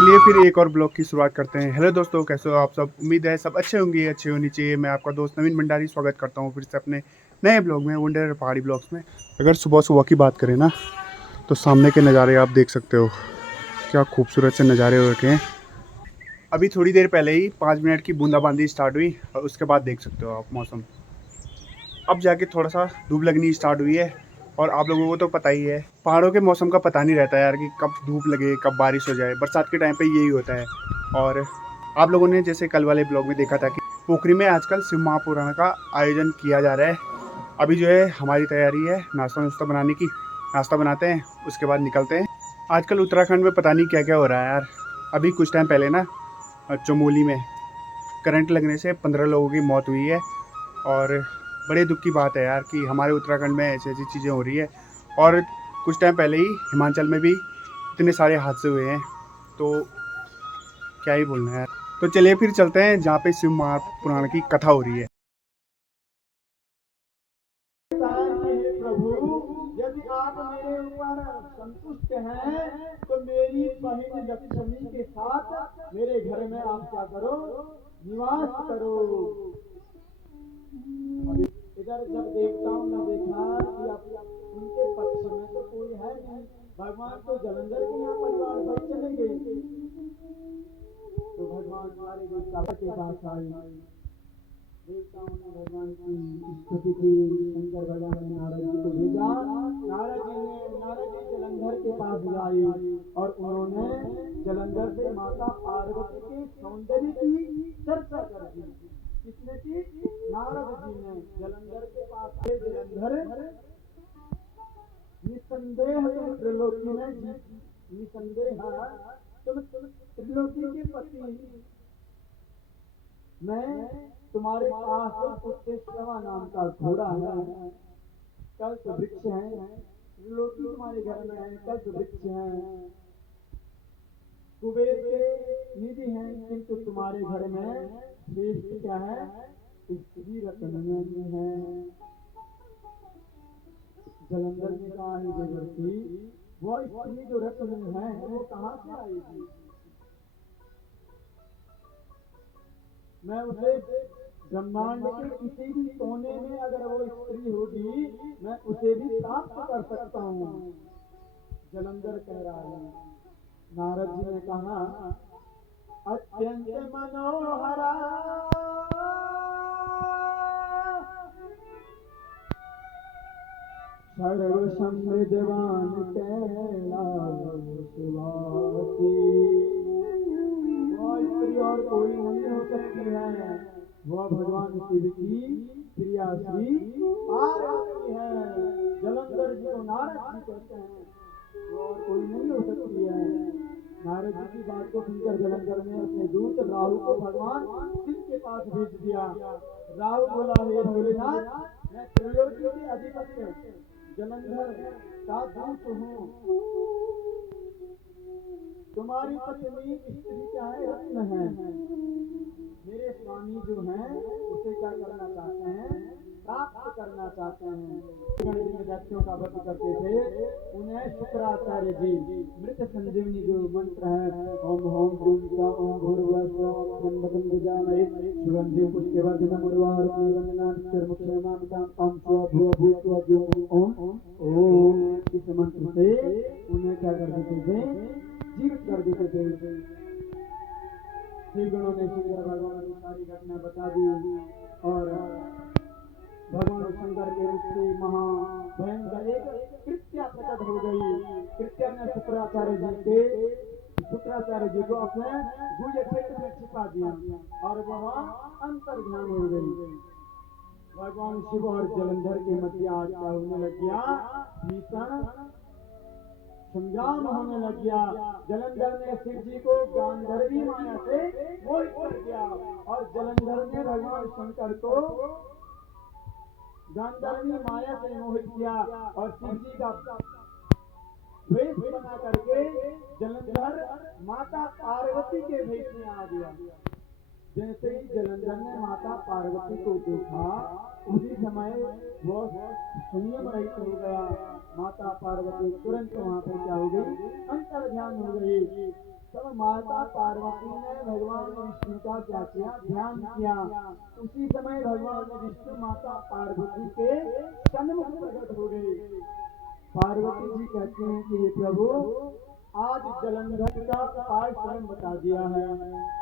चलिए फिर एक और ब्लॉग की शुरुआत करते हैं। हेलो दोस्तों, कैसे हो आप सब? उम्मीद है सब अच्छे होंगे, अच्छे होनी चाहिए। मैं आपका दोस्त नवीन भंडारी स्वागत करता हूँ फिर से अपने नए ब्लॉग में, वंडर पहाड़ी ब्लॉग्स में। अगर सुबह सुबह की बात करें ना, तो सामने के नज़ारे आप देख सकते हो, क्या खूबसूरत से नज़ारे हो रखे हैं। अभी थोड़ी देर पहले ही 5 मिनट की बूंदाबांदी स्टार्ट हुई और उसके बाद देख सकते हो आप मौसम। अब जाके थोड़ा सा धूप लगनी स्टार्ट हुई है। और आप लोगों को तो पता ही है, पहाड़ों के मौसम का पता नहीं रहता यार कि कब धूप लगे कब बारिश हो जाए। बरसात के टाइम पे यही होता है। और आप लोगों ने जैसे कल वाले ब्लॉग में देखा था कि पोखरी में आजकल शिव महापुराण का आयोजन किया जा रहा है। अभी जो है हमारी तैयारी है नाश्ता नुश्ता बनाने की। नाश्ता बनाते हैं, उसके बाद निकलते हैं। आजकल उत्तराखंड में पता नहीं क्या क्या हो रहा है यार। अभी कुछ टाइम पहले ना चमोली में करंट लगने से 15 लोगों की मौत हुई है। और बड़े दुख की बात है यार कि हमारे उत्तराखंड में ऐसी ऐसी चीज़ें हो रही है। और कुछ टाइम पहले ही हिमाचल में भी इतने सारे हादसे हुए हैं, तो क्या ही बोलना है यार। तो चलिए फिर चलते हैं जहाँ पे शिव महापुराण की कथा हो रही है। प्रभु, यदि आप मेरे ऊपर संतुष्ट हैं तो मेरी बहन लक्ष्मी के साथ मेरे घर में आप क्या करो, निवास करो। इधर जब देवताओं ने देखा कि अब उनके पक्ष में तो कोई है नहीं, भगवान तो जलंधर के यहाँ परिवार भर चले गए। तो भगवान सारे देवता के पास आए। देवताओं ने भगवान की स्तुति की। शंकर भगवान ने नारद जी को भेजा। नारद जी जलंधर के पास गए और उन्होंने जलंधर से माता पार्वती के सौंदर्य की चर्चा कर दी। किसने की? नारद जी ने। जलंधर के पास आए। जलंधर, निसंदेह तुम त्रिलोकी में निसंदेह तुम त्रिलोकी के पति। मैं तुम्हारे पास उत्तेश्रवा नाम का घोड़ा है, कल्प वृक्ष है। त्रिलोकी तुम्हारे घर में है, कल्प वृक्ष है, कुबेर के निधि हैं, किंतु तुम्हारे घर में श्रेष्ठ क्या है? स्त्री रत्न है। जलंधर ने कहा है देवर्षि, वो स्त्री जो रत्न है वो कहाँ से आएगी? मैं उसे ब्रह्मांड के किसी भी कोने में अगर वो स्त्री होगी, मैं उसे भी प्राप्त कर सकता हूँ। जलंधर कह रहा है। नारद जी ने कहा, अत्यंत मनोहरा सर्व समृद्धवान कैलाशवासी। वह स्त्री और कोई नहीं हो सकती है, वह भगवान शिव की प्रिया श्री पार्वती है। जलंधर जी को नारद जी कहते हैं, वो और कोई नहीं हो सकती है। नारद जी की बात को सुनकर जलंधर ने अपने दूत राहु को भगवान शिव के पास भेज दिया। राहु बोला, हे भोलेनाथ, मैं त्रिलोकी के अधिपति जलंधर का दूत हूँ। तुम्हारी पत्नी स्त्री क्या है? रत्न है। मेरे स्वामी जो हैं उसे क्या करना चाहते हैं? प्राप्त करना चाहते हैं। दैत्यों का वध करते थे, उन्हें शुक्राचार्य जी मृत संजीवनी जो मंत्र है, ओम ओम भूम ओम भूर्भुवः स्वः त्र्यंबकं यजामहे सुगंधिं पुष्टिवर्धनम् उर्वारुकमिव बन्धनात् सर्वक्षयमामृताम् ओम स्वः भुवः भुवः स्वः ओम ओम। इस मंत्र से उन्हें क्या कर देते थे? जीवित कर देते थे। शिवगणों ने शंकर भगवान की सारी घटना बता दी और भगवान शंकर के रूप से महाभयंकर एक कृत्या प्रकट हो गई। कृत्या ने शुक्राचार्य जी को अपने गुज क्षेत्र में छिपा दिया और वह अंतर ध्यान हो गई। भगवान शिव और जलंधर के मध्य आज क्या होने लग गया? भीषण संग्राम होने लग गया। जलंधर ने शिव जी को गांधर्वी माया से मोहित कर दिया और जलंधर ने भगवान शंकर को गांधर्वी माया से मोहित किया और शिव जी का वेश बना करके जलंधर माता पार्वती के वेश में आ गया। जैसे ही जलंधर ने माता पार्वती को देखा, उसी समय वो संयम रहित हो गया। माता पार्वती तुरंत वहां पर क्या हो गई, अंतर ध्यान हो गई। तब माता पार्वती ने भगवान विष्णु का क्या किया, ध्यान किया। उसी समय भगवान विष्णु माता पार्वती के सन्मुख प्रकट हो गए। पार्वती जी कहते हैं कि हे प्रभु, आज जलंधर का उपाय स्वयं बता दिया है,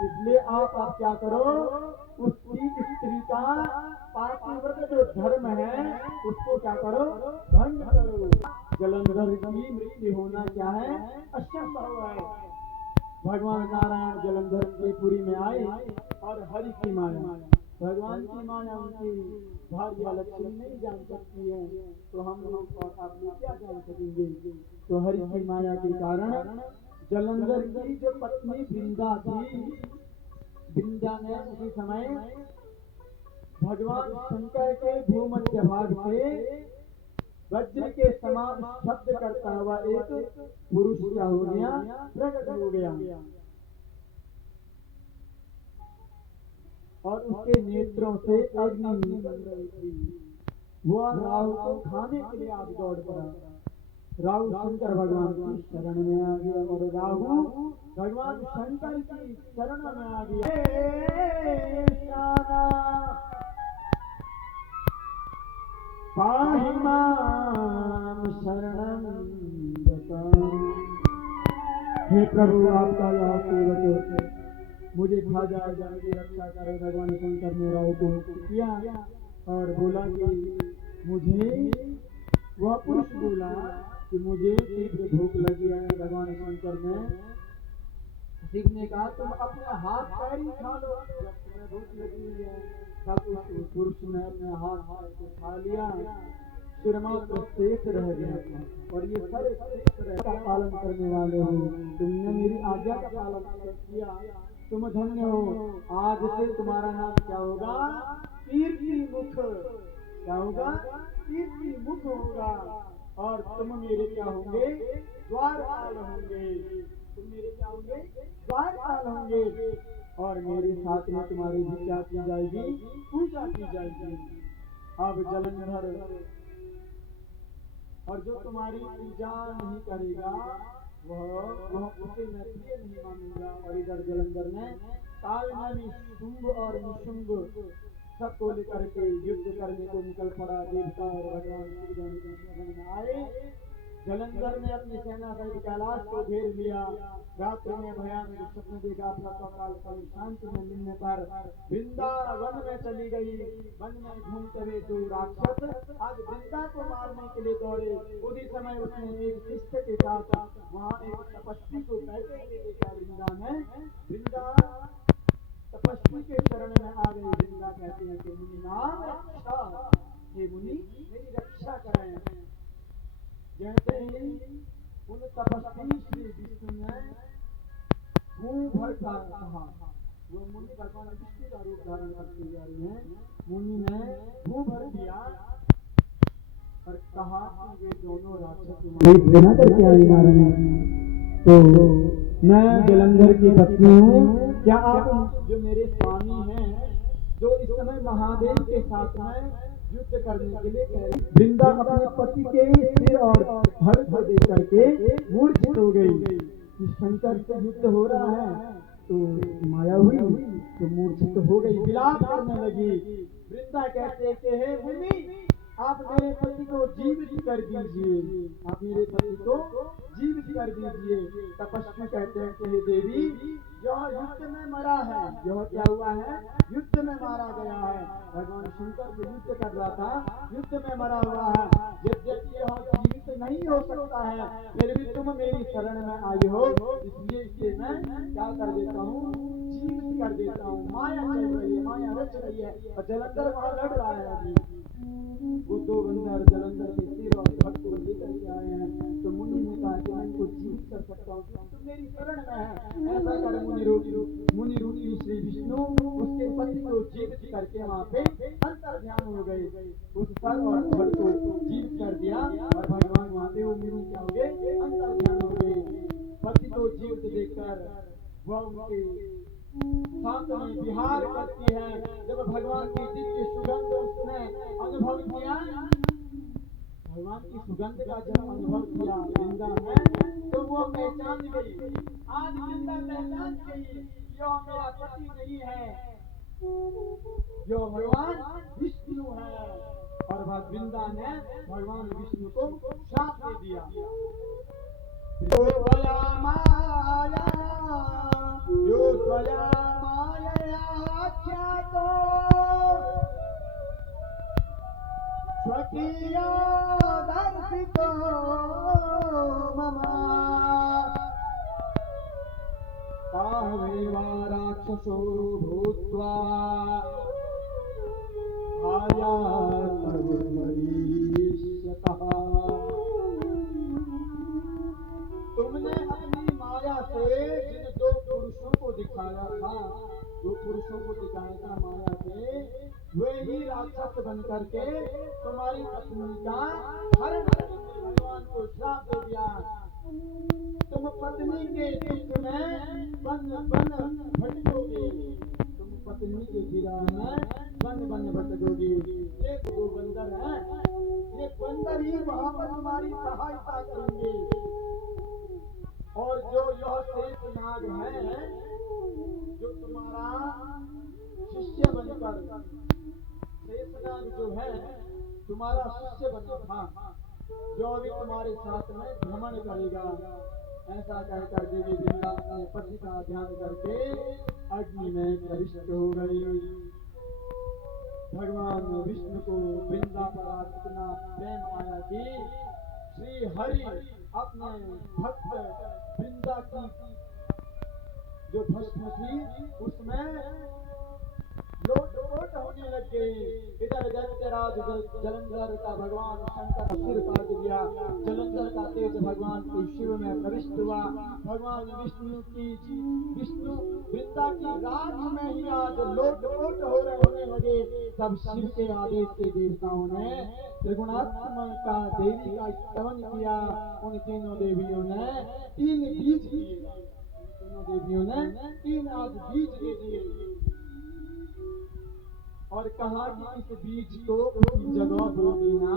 इसलिए आप क्या करो, उसकी स्त्री का पातिव्रत जो धर्म है उसको क्या करो, भंग करो। जलंधर की मृत्यु होना क्या है, असंभव है। भगवान नारायण जलंधर के पुरी में आए और हरि की माया, भगवान की माया उनकी भार्या लक्ष्मी नहीं जान सकती है, तो हम लोग और आप लोग क्या जान सकेंगे। तो हरि की माया के कारण जलंधर की जो पत्नी वृंदा थी, वृंदा ने उसी समय भगवान शंकर के भूमध्य भाग से वज्र के समान शब्द करता हुआ एक पुरुष क्या हो गया, प्रकट हो गया। और उसके नेत्रों से अग्नि निकल रही थी। वह राहु को खाने के लिए आज दौड़ पड़ा। राहु शंकर भगवान की शरण में आ गया और राहु भगवान शंकर की शरण में आ गया। पाहि मां शरणं गतम्। हे प्रभु, आपका यह सेवक मुझे खा जाएगा, मेरी रक्षा करे। भगवान शंकर ने राहु को किया और बोला कि मुझे, वह पुरुष बोला कि मुझे तीव्र भूख लगी है। भगवान शंकर ने शिव ने कहा तुम अपने हाथ पैर ही खा लो, जब तुम्हें भूख लगी है। तब उस पुरुष ने अपने हाथ पैर को खा लिया, सिरमात्र शेष रह गया। और ये सारे शेष का पालन करने वाले हो, तुमने मेरी आज्ञा का पालन किया, तुम धन्य हो। आज से तुम्हारा नाम क्या होगा, कीर्ति मुख। क्या होगा, कीर्ति मुख होगा। और तुम मेरे क्या होंगे, द्वारपाल होंगे। तुम मेरे क्या होंगे, द्वारपाल होंगे। और मेरे साथ में तुम्हारी भी क्या की जाएगी, पूजा की जाएगी। अब जलंधर, और जो तुम्हारी पूजा नहीं करेगा वह उसे मैं प्रिय नहीं मानूंगा। और इधर जलंधर ने कालनेमी शुंभ और निशुंभ सबको लेकर के युद्ध करने को निकल पड़ा। देवता और भगवान शिव की शरण में आए। जलंधर ने अपनी सेना सहित कैलाश को घेर लिया। रात्रि में भयानक स्वप्न देखा। प्रातःकाल कल शांति में मिलने पर वृंदावन में चली गई। वन में घूमते हुए दो राक्षस आज वृंदा को मारने के लिए दौड़े। उसी समय उसने एक शिष्य के साथ वहाँ एक तपस्वी को बैठे हुए देखा। वृंदा ने, वृंदा तपस्वी के चरण में आ गई। वृंदा कहते हैं कि मुनि नाम रक्षा, हे मुनि मेरी रक्षा करें। जैसे ही उन तपस्वी श्री विष्णु ने मुंह भर कहा, वो मुनि भगवान विष्णु का रूप धारण करते जा रहे हैं। मुनि ने मुंह भर दिया और कहा कि वे दोनों राक्षस सेना करके आई नारायण, तो मैं जलंधर की पत्नी हूँ। क्या आप जो मेरे स्वामी हैं, जो इस समय महादेव के साथ में युद्ध करने के लिए कह रही। वृंदा अपने पति के सिर और धड़ को देख करके मूर्छित हो गई कि शंकर से युद्ध हो रहा है। तो माया हुई तो मूर्छित हो गई, विलाप करने लगी। वृंदा कहते कि हे मुनि, आप मेरे पति को जीवित कर दीजिए, आप मेरे पति को जीवित कर दीजिए। तपस्वी कहते हैं कि हे देवी, यह युद्ध में मरा है। यह क्या हुआ है, युद्ध में मारा गया है। भगवान शंकर से युद्ध कर रहा था, युद्ध में मरा हुआ है। यद्यपि यह जीवित नहीं हो सकता है, फिर भी तुम मेरी शरण में आई हो, इसलिए इसे मैं क्या कर देता हूँ, जीवित कर देता हूँ। माया चल रही है, माया रच रही है और जलंधर वहां लड़ रहा है। अभी वो दो बंदर जलंधर के सिर और धड़ को लेकर के आए हैं। तो मुनि ने कहा कि मैं इनको जीवित कर सकता हूँ, तुम मेरी शरण में है। ऐसा कर मुनि रूपी श्री विष्णु उसके पति को जीवित करके वहाँ पे अंतर ध्यान हो गए। उस सर और धड़ को जीवित कर दिया और भगवान वहाँ पे वो मुनि क्या हो गए, अंतर ध्यान हो गए। पति को जीवित देखकर वह उनके साथ में विहार करती है। जब भगवान की दिव्य सुगंध उसने अनुभव किया, भगवान की सुगंध का जब अनुभव किया वृंदा में, तो वो पहचान गई। आज वृंदा पहचान गई, यो मेरा पति नहीं है, यो भगवान विष्णु है। और वह वृंदा ने भगवान विष्णु को श्राप दे दिया। यो त्वया माया, यो त्वया माययाख्यातो स्वकीयो दर्शितो मम तावेवा राक्षसो भूत्वा तुमने अपनी माया से जिन दो पुरुषों को दिखाया था, दो पुरुषों को दिखाया था माया से, वे ही राक्षस बन करके तुम्हारी पत्नी का हरण करके भगवान को श्राप दे दिया। तुम पत्नी के दुख में बन बन भटकोगे, तुम पत्नी के विरह में बन बन भटकोगे। ये दो बंदर हैं, ये बंदर ही वहां पर तुम्हारी सहायता करेंगे। और जो यह शेष नाग है, जो तुम्हारा शिष्य बनकर, शेष नाग जो है तुम्हारा शिष्य बना था, जो भी तुम्हारे साथ में भ्रमण करेगा, ऐसा कहकर देवी वृंदा अपने पति का ध्यान करके अग्नि में प्रविष्ट हो गई। भगवान विष्णु को वृंदा पर इतना प्रेम आया कि श्री हरि अपने भक्त वृंदा की जो भस्म थी उसमें लोट होने लग गई। इधर दैत्यराज जलंधर का भगवान शंकर सिर काट दिया, जलंधर का तेज भगवान के शिव में प्रविष्ट हुआ। भगवान विष्णु वृंदा की रात में ही आज लोट होने लगे। तब शिव के आदेश से देवताओं ने त्रिगुणात्मका देवी का स्तवन किया। उन तीनों देवियों ने 3 बीज दिए, तीनों देवियों ने 3 आज बीज दे दिए और कहा कि इस बीज को उसी जगह बो देना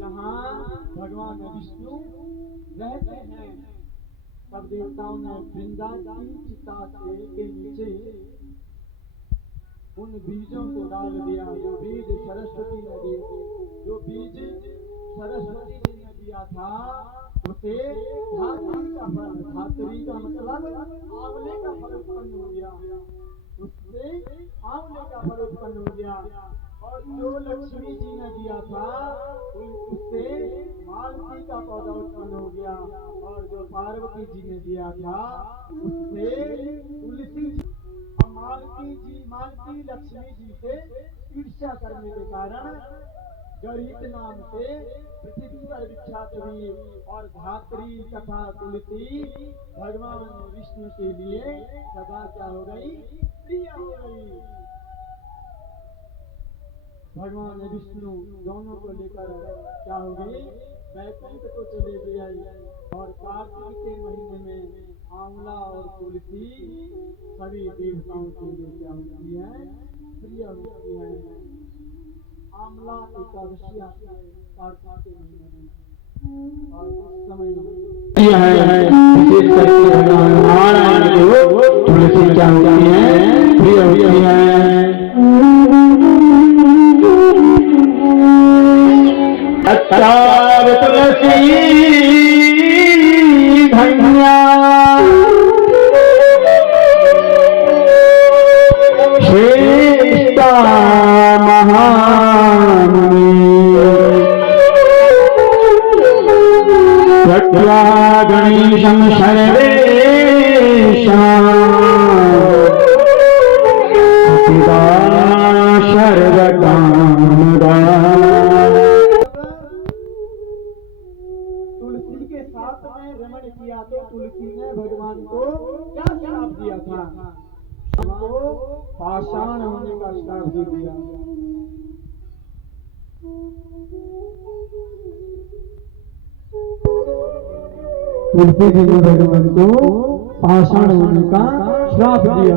जहां भगवान विष्णु रहते हैं। तब देवताओं ने वृंदा की चिता के नीचे उन बीजों को डाल दिया। जो बीज सरस्वती ने दिया था उसे धात्री का फल, धात्री का मतलब आंवले का फल उत्पन्न हो गया, उससे आंवले का फल उत्पन्न हो गया। और जो लक्ष्मी जी ने दिया था उससे मालती का पौधा उत्पन्न हो गया। और जो पार्वती जी ने दिया था उससे तुलसी जी। मालती लक्ष्मी जी से ईर्ष्या करने के कारण गरीब नाम से पृथ्वी पर विख्यात हुई। और धात्री तथा तुलसी भगवान विष्णु के लिए सदा क्या हो गई, प्रिय हो गई। भगवान विष्णु दोनों को लेकर क्या हो गई, वैकुंठ को चले गए। और कार्तिक के महीने में आंवला और तुलसी सभी देवताओं के लिए क्या होती है, प्रिय होती है। आंवला एकादशी आती है कार्तिक के महीने में और उस समय विशेष करके नारायण को तुलसी क्या होती है, प्रिय होती है। तुलसी धन्या श्रेष्ठा महामुनि प्रत्या गणेशं सर्वेषां पिता सर्वकामदा। किया तो तुलसी ने भगवान को क्या श्राप दिया था, हमको पाषाण होने का श्राप दे दिया। तुलसी जी ने भगवान को पाषाण होने का श्राप दिया।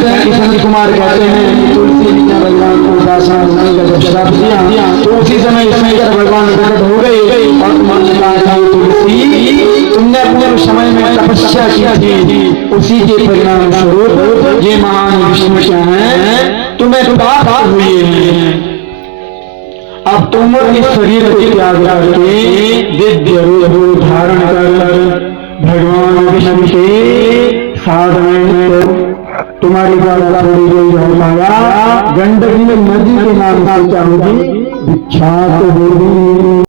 किशन कुमार कहते हैं कि तुलसी ने भगवान को उदासन नहीं का जब श्राप दिया तो उसी समय इसमें भगवान प्रकट हो गए और उन्होंने कहा कि तुलसी तुमने पूर्व समय में तपस्या की थी उसी के परिणाम स्वरूप ये महान विष्णु क्या है तुम्हें प्राप्त हुए हैं। अब तुम इस शरीर को त्याग करके दिव्य रूप धारण कर भगवान विष्णु के साथ में तुम्हारी द्वारा छोड़ी गई हमारा गंडकी नदी के नाम से क्या होगी विख्यात होगी।